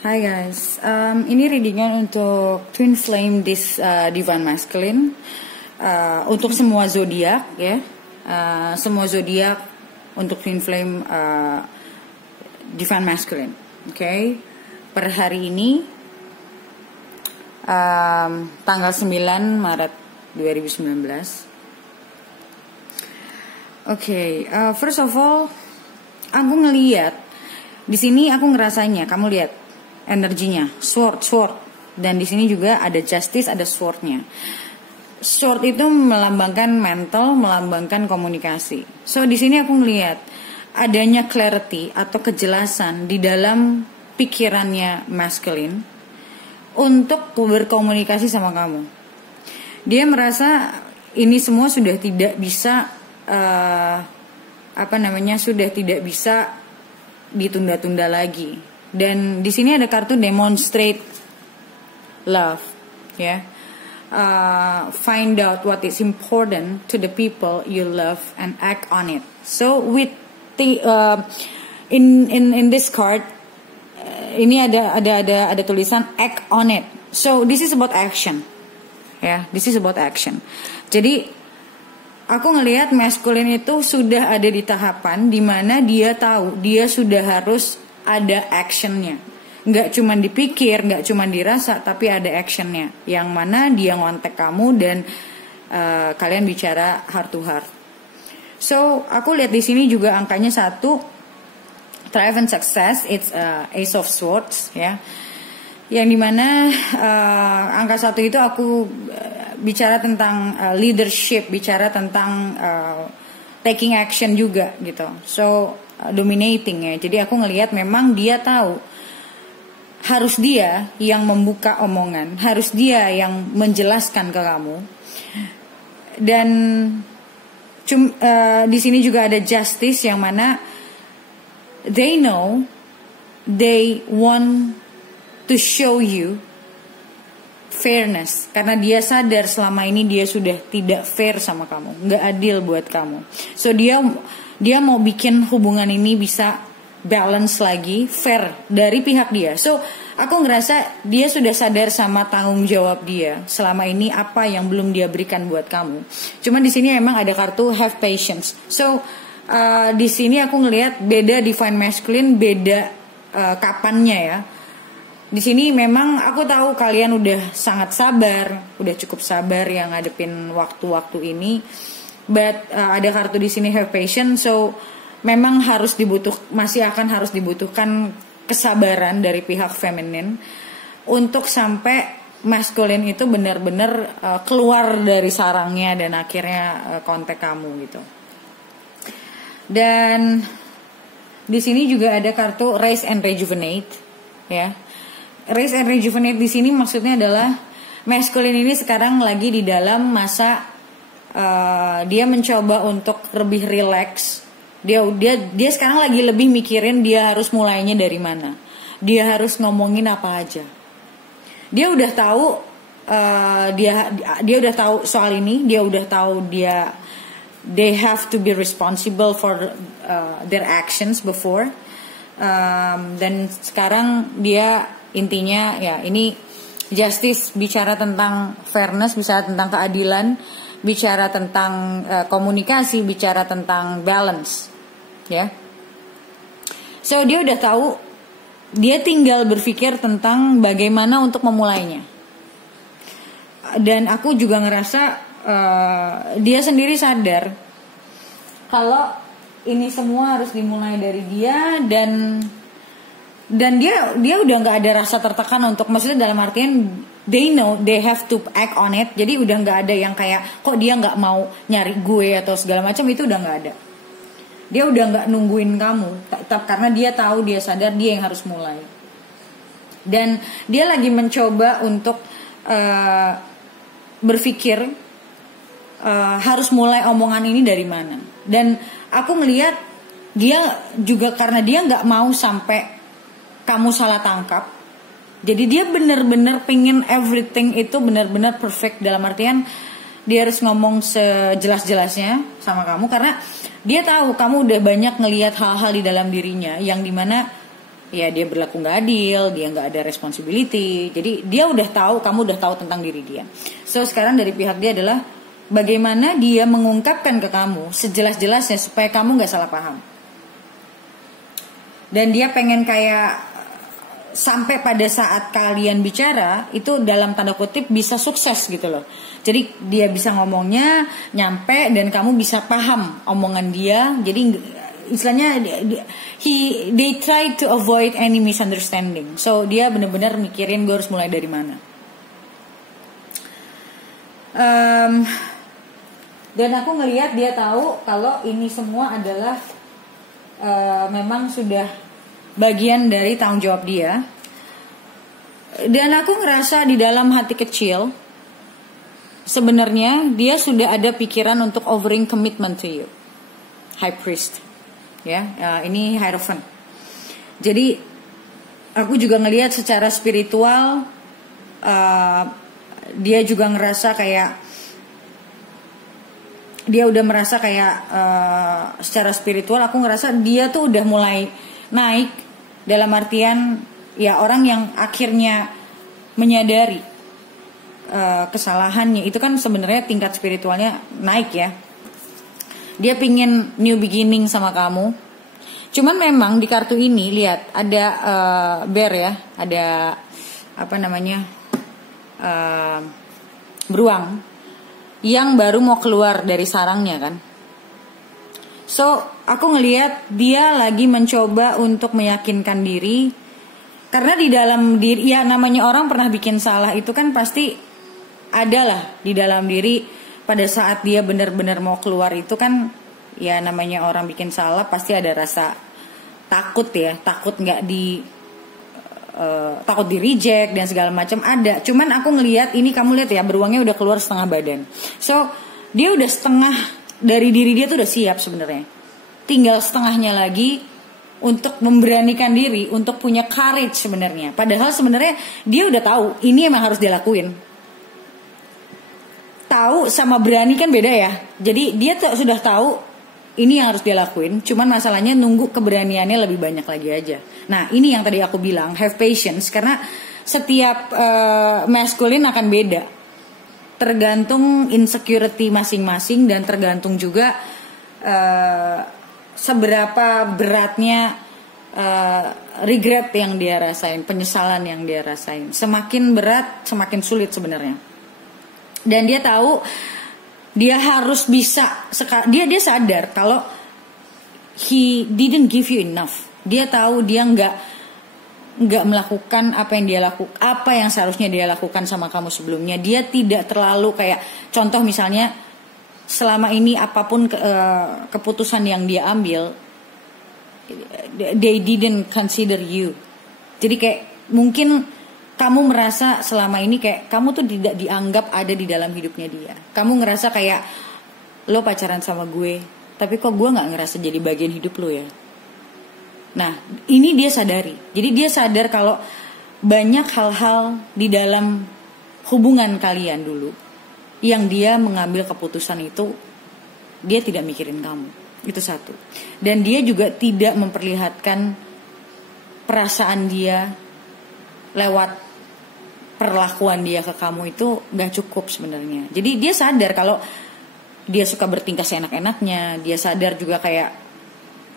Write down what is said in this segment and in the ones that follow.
Hi guys, ini readingan untuk Twin Flame this Divine Masculine untuk semua zodiak ya, semua zodiak untuk Twin Flame Divine Masculine, oke? Per hari ini tanggal 9 Maret 2019. Oke, first of all, aku ngeliat di sini, aku ngerasanya, kamu lihat energinya, sword, dan di sini juga ada justice, ada swordnya. Sword itu melambangkan mental, melambangkan komunikasi. So di sini aku ngelihat adanya clarity atau kejelasan di dalam pikirannya masculine untuk berkomunikasi sama kamu. Dia merasa ini semua sudah tidak bisa sudah tidak bisa ditunda-tunda lagi. Dan di sini ada kartu demonstrate love, ya. Find out what is important to the people you love and act on it. So with the in this card, ini ada tulisan act on it. So this is about action, ya. This is about action. Jadi aku ngelihat maskulin itu sudah ada di tahapan dimana dia tahu dia sudah harus ada actionnya, nggak cuma dipikir, nggak cuma dirasa, tapi ada actionnya, yang mana dia ngontek kamu dan kalian bicara heart to heart. So aku lihat di sini juga angkanya 1, thrive and success, it's Ace of Swords, ya, yang dimana angka 1 itu aku bicara tentang leadership, bicara tentang taking action juga gitu. So dominating ya. Jadi aku ngelihat memang dia tahu harus dia yang membuka omongan, harus dia yang menjelaskan ke kamu. Dan di sini juga ada justice, yang mana they know, they want to show you fairness, karena dia sadar selama ini dia sudah tidak fair sama kamu, nggak adil buat kamu. So dia mau bikin hubungan ini bisa balance lagi, fair dari pihak dia. So aku ngerasa dia sudah sadar sama tanggung jawab dia selama ini, apa yang belum dia berikan buat kamu. Cuman di sini emang ada kartu have patience. So di sini aku ngelihat beda divine masculine, beda kapannya ya. Di sini memang aku tahu kalian udah sangat sabar, udah cukup sabar yang ngadepin waktu-waktu ini. But ada kartu di sini have patience, so memang masih akan harus dibutuhkan kesabaran dari pihak feminin untuk sampai maskulin itu benar-benar keluar dari sarangnya dan akhirnya kontak kamu gitu. Dan di sini juga ada kartu raise and rejuvenate, ya. Raise and rejuvenate di sini maksudnya adalah maskulin ini sekarang lagi di dalam masa dia mencoba untuk lebih relax. Dia sekarang lagi lebih mikirin dia harus mulainya dari mana. Dia harus ngomongin apa aja. Dia udah tahu dia udah tahu soal ini. Dia udah tahu they have to be responsible for their actions before. Dan sekarang dia intinya ya ini justice, bicara tentang fairness, bicara tentang keadilan, bicara tentang komunikasi, bicara tentang balance, ya. So dia udah tahu, dia tinggal berpikir tentang bagaimana untuk memulainya. Dan aku juga ngerasa dia sendiri sadar kalau ini semua harus dimulai dari dia, dan dia udah nggak ada rasa tertekan untuk, maksudnya dalam artian they know they have to act on it. Jadi udah nggak ada yang kayak kok dia nggak mau nyari gue atau segala macam, itu udah nggak ada. Dia udah nggak nungguin kamu, karena dia tahu, dia sadar dia yang harus mulai. Dan dia lagi mencoba untuk berpikir harus mulai omongan ini dari mana. Dan aku melihat dia juga karena dia nggak mau sampai kamu salah tangkap. Jadi dia benar-benar pingin everything itu benar-benar perfect, dalam artian dia harus ngomong sejelas-jelasnya sama kamu, karena dia tahu kamu udah banyak ngelihat hal-hal di dalam dirinya yang dimana ya dia berlaku nggak adil, dia nggak ada responsibility. Jadi dia udah tahu, kamu udah tahu tentang diri dia. So sekarang dari pihak dia adalah bagaimana dia mengungkapkan ke kamu sejelas-jelasnya supaya kamu nggak salah paham. Dan dia pengen kayak sampai pada saat kalian bicara itu dalam tanda kutip bisa sukses gitu loh. Jadi dia bisa ngomongnya nyampe dan kamu bisa paham omongan dia. Jadi istilahnya they try to avoid any misunderstanding. So dia benar-benar mikirin gue harus mulai dari mana. Dan aku ngelihat dia tahu kalau ini semua adalah memang sudah bagian dari tanggung jawab dia. Dan aku ngerasa di dalam hati kecil sebenarnya dia sudah ada pikiran untuk offering commitment to you, High Priest. Ya, ini Hierophant. Jadi aku juga ngelihat secara spiritual dia juga ngerasa kayak dia udah merasa kayak secara spiritual aku ngerasa dia tuh udah mulai naik dalam artian ya orang yang akhirnya menyadari kesalahannya itu kan sebenarnya tingkat spiritualnya naik ya. Dia pingin new beginning sama kamu. Cuman memang di kartu ini lihat ada bear ya, ada apa namanya beruang yang baru mau keluar dari sarangnya kan. So aku ngelihat dia lagi mencoba untuk meyakinkan diri karena di dalam diri ya namanya orang pernah bikin salah itu kan pasti adalah di dalam diri. Pada saat dia benar-benar mau keluar itu kan ya namanya orang bikin salah pasti ada rasa takut ya, takut nggak takut di reject dan segala macam ada. Cuman aku ngelihat ini kamu lihat ya beruangnya udah keluar setengah badan. So dia udah setengah dari diri dia tuh udah siap sebenarnya. Tinggal setengahnya lagi untuk memberanikan diri untuk punya courage sebenarnya. Padahal sebenarnya dia udah tahu ini emang harus dilakuin. Tahu sama berani kan beda ya. Jadi dia tuh sudah tahu ini yang harus dia lakuin. Cuman masalahnya nunggu keberaniannya lebih banyak lagi aja. Nah ini yang tadi aku bilang have patience. Karena setiap maskulin akan beda. Tergantung insecurity masing-masing. Dan tergantung juga seberapa beratnya regret yang dia rasain. Penyesalan yang dia rasain. Semakin berat semakin sulit sebenarnya. Dan dia tahu dia harus bisa dia sadar kalau he didn't give you enough. Dia tahu dia nggak melakukan apa yang dia lakukan, apa yang seharusnya dia lakukan sama kamu sebelumnya. Dia tidak terlalu kayak contoh misalnya selama ini apapun keputusan yang dia ambil they didn't consider you. Jadi kayak mungkin kamu merasa selama ini kayak kamu tuh tidak dianggap ada di dalam hidupnya dia. Kamu ngerasa kayak lo pacaran sama gue, tapi kok gue nggak ngerasa jadi bagian hidup lo ya. Nah ini dia sadari. Jadi dia sadar kalau banyak hal-hal di dalam hubungan kalian dulu yang dia mengambil keputusan itu dia tidak mikirin kamu. Itu satu. Dan dia juga tidak memperlihatkan perasaan dia lewat perlakuan dia ke kamu itu gak cukup sebenarnya. Jadi dia sadar kalau dia suka bertingkah seenak-enaknya. Dia sadar juga kayak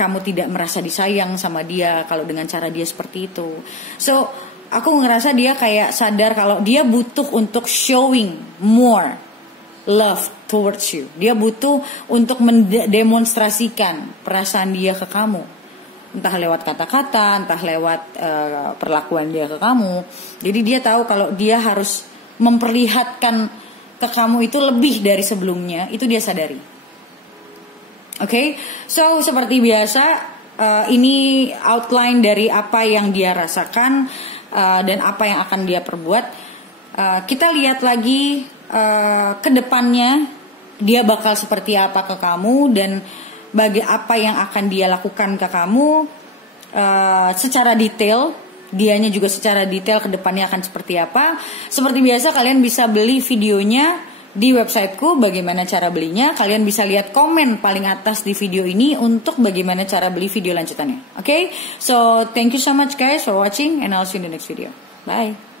kamu tidak merasa disayang sama dia kalau dengan cara dia seperti itu. So aku ngerasa dia kayak sadar kalau dia butuh untuk showing more love towards you. Dia butuh untuk mendemonstrasikan perasaan dia ke kamu. Entah lewat kata-kata, entah lewat perlakuan dia ke kamu. Jadi dia tahu kalau dia harus memperlihatkan ke kamu itu lebih dari sebelumnya. Itu dia sadari. Oke, so seperti biasa ini outline dari apa yang dia rasakan dan apa yang akan dia perbuat. Kita lihat lagi ke depannya dia bakal seperti apa ke kamu dan bagi apa yang akan dia lakukan ke kamu secara detail. Dianya juga secara detail ke depannya akan seperti apa. Seperti biasa kalian bisa beli videonya di websiteku bagaimana cara belinya. Kalian bisa lihat komen paling atas di video ini untuk bagaimana cara beli video lanjutannya. Oke, so thank you so much guys for watching and I'll see you in the next video. Bye.